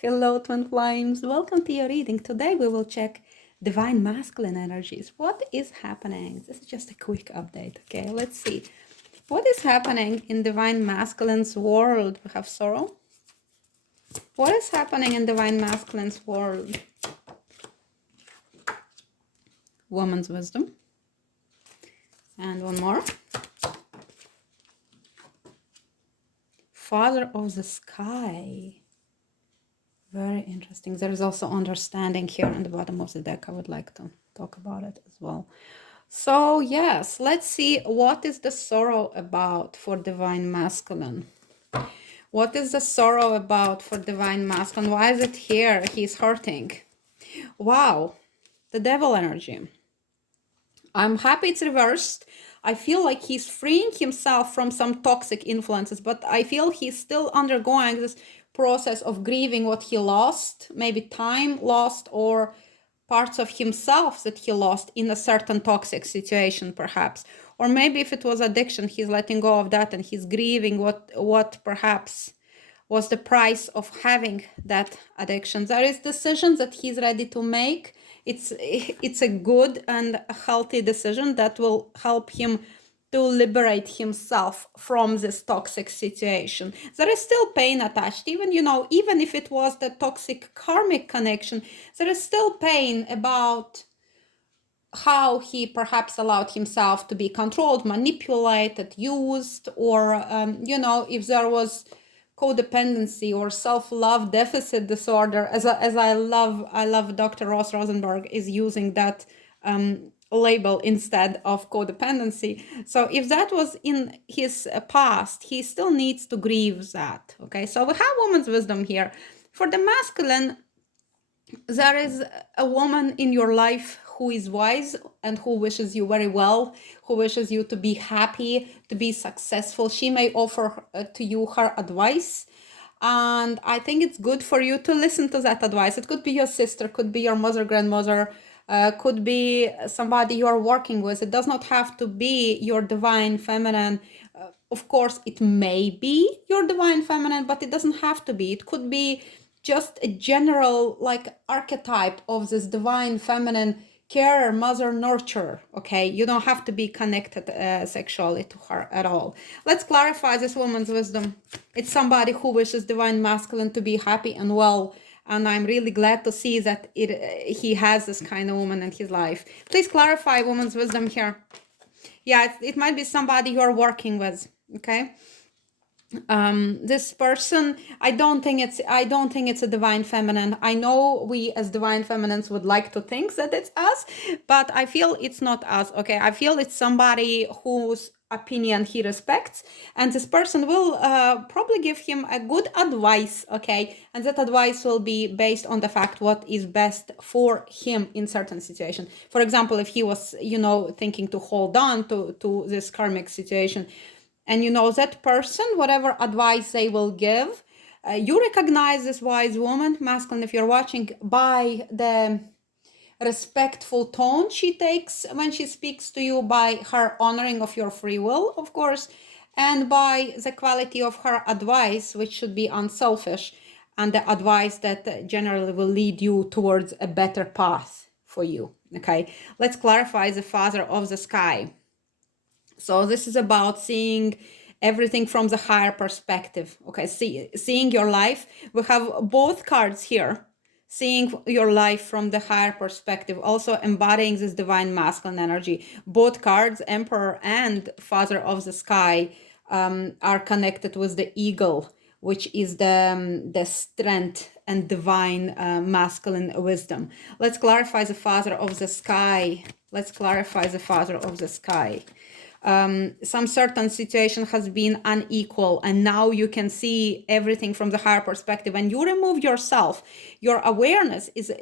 Hello, Twin Flames. Welcome to your reading. Today we will check divine masculine energies. What is happening? This is just a quick update. Okay, let's see. What is happening in divine masculine's world? We have sorrow. What is happening in divine masculine's world? Woman's wisdom. And one more. Father of the sky. Very interesting. There is also understanding here on the bottom of the deck. I would like to talk about it as well. So yes, let's see what is the sorrow about for divine masculine. What is the sorrow about for divine masculine? Why is it here? He's hurting. Wow, the devil energy. I'm happy it's reversed. I feel like he's freeing himself from some toxic influences, but I feel he's still undergoing this process of grieving what he lost, maybe time lost or parts of himself that he lost in a certain toxic situation, perhaps. Or maybe if it was addiction, he's letting go of that and he's grieving what perhaps was the price of having that addiction. There is decisions that he's ready to make. It's a good and a healthy decision that will help him to liberate himself from this toxic situation. There is still pain attached, even if it was the toxic karmic connection, there is still pain about how he perhaps allowed himself to be controlled, manipulated, used, or if there was codependency or self-love deficit disorder, as I love Dr. Ross Rosenberg is using that label instead of codependency. So if that was in his past, he still needs to grieve that. Okay, so we have woman's wisdom here. For the masculine, there is a woman in your life who is wise and who wishes you very well, who wishes you to be happy, to be successful. She may offer to you her advice. And I think it's good for you to listen to that advice. It could be your sister, could be your mother, grandmother, could be somebody you're working with. It does not have to be your divine feminine. Of course, it may be your divine feminine, but it doesn't have to be. It could be just a general archetype of this divine feminine carer, mother, nurturer. Okay, you don't have to be connected sexually to her at all. Let's clarify this woman's wisdom. It's somebody who wishes divine masculine to be happy and well, and I'm really glad to see that he has this kind of woman in his life. Please clarify woman's wisdom here. Yeah, it might be somebody you're working with. Okay, this person, I don't think it's a divine feminine. I know we as divine feminines would like to think that it's us, but I feel it's not us. Okay, I feel it's somebody whose opinion he respects, and this person will probably give him a good advice. Okay, and that advice will be based on the fact what is best for him in certain situation. For example, if he was thinking to hold on to this karmic situation, and that person, whatever advice they will give, you recognize this wise woman, masculine, if you're watching, by the respectful tone she takes when she speaks to you, by her honoring of your free will, of course, and by the quality of her advice, which should be unselfish, and the advice that generally will lead you towards a better path for you. Okay, let's clarify the father of the sky. So this is about seeing everything from the higher perspective. Okay, seeing your life. We have both cards here. Seeing your life from the higher perspective, also embodying this divine masculine energy. Both cards, Emperor and Father of the Sky, are connected with the eagle, which is the strength and divine masculine wisdom. Let's clarify the Father of the Sky. Let's clarify the Father of the Sky. Some certain situation has been unequal, and now you can see everything from the higher perspective. And you remove yourself, your awareness is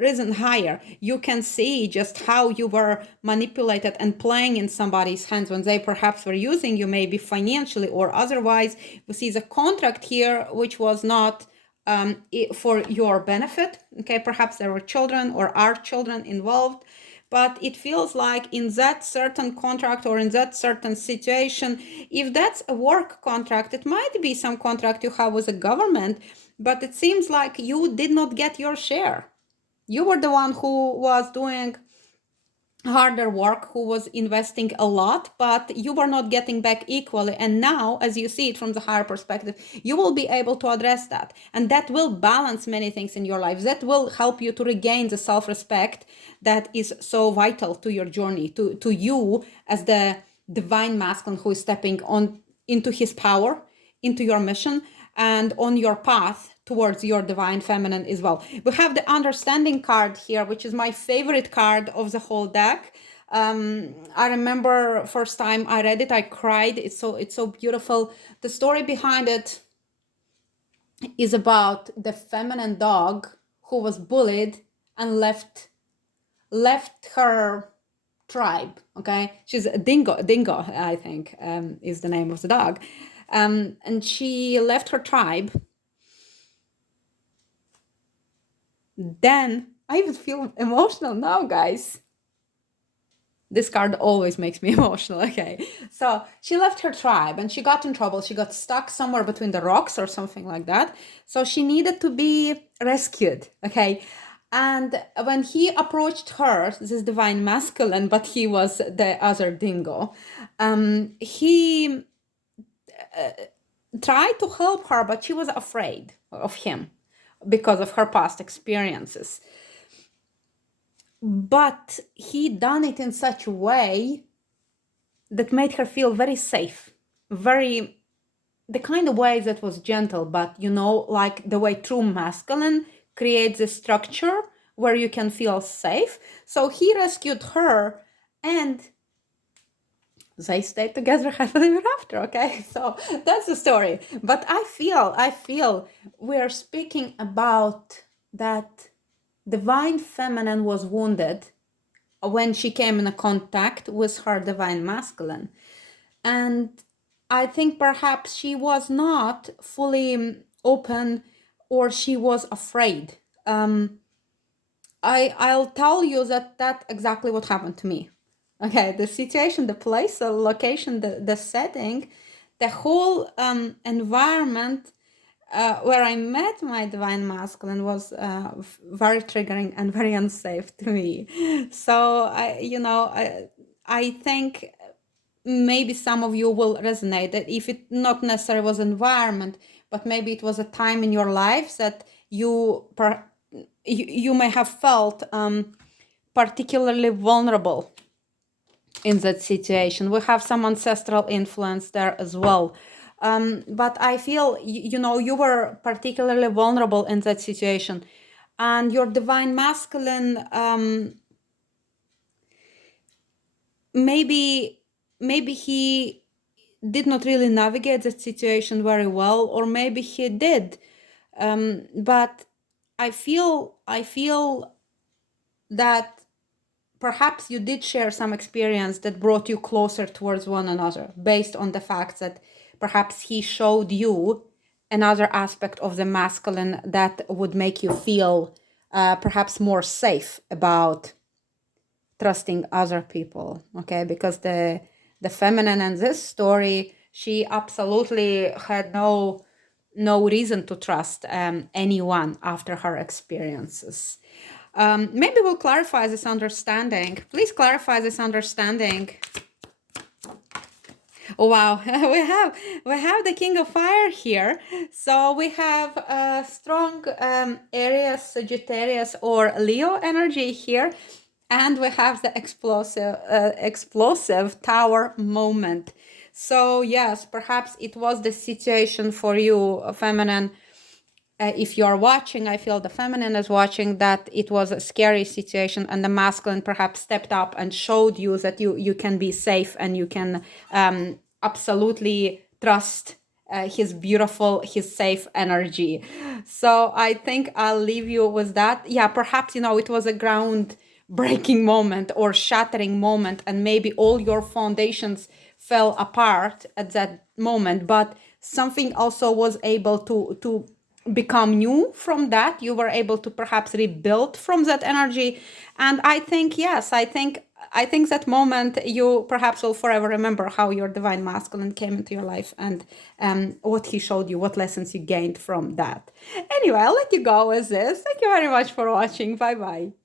risen higher. You can see just how you were manipulated and playing in somebody's hands when they perhaps were using you, maybe financially or otherwise. We see the contract here, which was not for your benefit. Okay, perhaps there were children or are children involved. but it feels like in that certain contract or in that certain situation, if that's a work contract, it might be some contract you have with the government, but it seems like you did not get your share. You were the one who was doing harder work, who was investing a lot, but you were not getting back equally. And now, as you see it from the higher perspective, you will be able to address that, and that will balance many things in your life. That will help you to regain the self-respect that is so vital to your journey, to you as the divine masculine who is stepping on into his power, into your mission, and on your path towards your divine feminine as well. We have the understanding card here, which is my favorite card of the whole deck. I remember first time I read it, I cried. It's so beautiful. The story behind it is about the feminine dog who was bullied and left her tribe. Okay, she's a dingo, I think, is the name of the dog. And she left her tribe. Then I even feel emotional now, guys. This card always makes me emotional. Okay, so she left her tribe and she got in trouble. She got stuck somewhere between the rocks or something like that. So she needed to be rescued. Okay, and when he approached her, this divine masculine, but he was the other dingo, he tried to help her, but she was afraid of him because of her past experiences. But he done it in such a way that made her feel very safe, very, the kind of way that was gentle, but like the way true masculine creates a structure where you can feel safe. So he rescued her and they stayed together happily ever after. Okay, so that's the story. But I feel we're speaking about that divine feminine was wounded when she came in contact with her divine masculine. And I think perhaps she was not fully open, or she was afraid. I'll tell you that exactly what happened to me. Okay, the situation, the place, the location, the setting, the whole environment where I met my divine masculine was very triggering and very unsafe to me. So I think maybe some of you will resonate that if it not necessarily was environment, but maybe it was a time in your life that you may have felt particularly vulnerable in that situation. We have some ancestral influence there as well. But I feel, you were particularly vulnerable in that situation. And your divine masculine, maybe he did not really navigate that situation very well, or maybe he did. But I feel that perhaps you did share some experience that brought you closer towards one another, based on the fact that perhaps he showed you another aspect of the masculine that would make you feel perhaps more safe about trusting other people. Okay, because the feminine in this story, she absolutely had no reason to trust anyone after her experiences. Maybe we'll clarify this understanding. Please clarify this understanding. Oh, wow. we have the King of Fire here. So we have a strong Aries, Sagittarius, or Leo energy here. And we have the explosive Tower moment. So yes, perhaps it was the situation for you, feminine. If you are watching, I feel the feminine is watching, that it was a scary situation, and the masculine perhaps stepped up and showed you that you can be safe, and you can absolutely trust his beautiful, his safe energy. So I think I'll leave you with that. Yeah, perhaps, it was a ground breaking moment or shattering moment, and maybe all your foundations fell apart at that moment, but something also was able to become new from that. You were able to perhaps rebuild from that energy. And I think, yes, I think that moment you perhaps will forever remember how your divine masculine came into your life, and what he showed you, what lessons you gained from that. Anyway, I'll let you go with this. Thank you very much for watching. Bye bye.